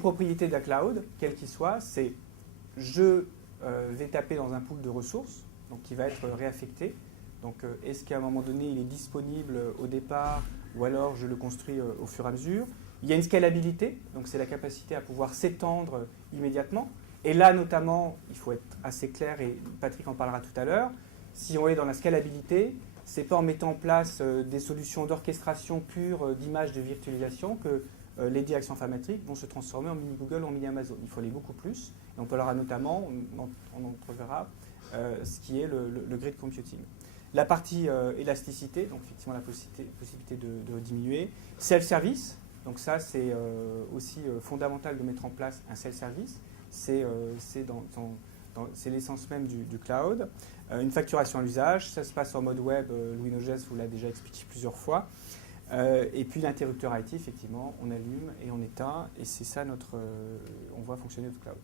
propriétés de la cloud, quelles qu'ils soient, c'est je vais taper dans un pool de ressources, donc qui va être réaffecté. Donc est-ce qu'à un moment donné, il est disponible au départ, ou alors je le construis au fur et à mesure. Il y a une scalabilité, donc c'est la capacité à pouvoir s'étendre immédiatement. Et là, notamment, il faut être assez clair, et Patrick en parlera tout à l'heure, si on est dans la scalabilité, ce n'est pas en mettant en place des solutions d'orchestration pure d'images de virtualisation que les directions informatiques vont se transformer en mini Google ou en mini Amazon. Il faut aller beaucoup plus. Et on parlera notamment, on entreverra, ce qui est le grid computing. La partie élasticité, donc effectivement la possibilité de diminuer. Self-service, donc ça c'est aussi fondamental de mettre en place un self-service. C'est l'essence même du cloud. Une facturation à l'usage, ça se passe en mode web, Louis Nogès vous l'a déjà expliqué plusieurs fois. Et puis l'interrupteur IT, effectivement, on allume et on éteint, et c'est ça on voit fonctionner notre cloud.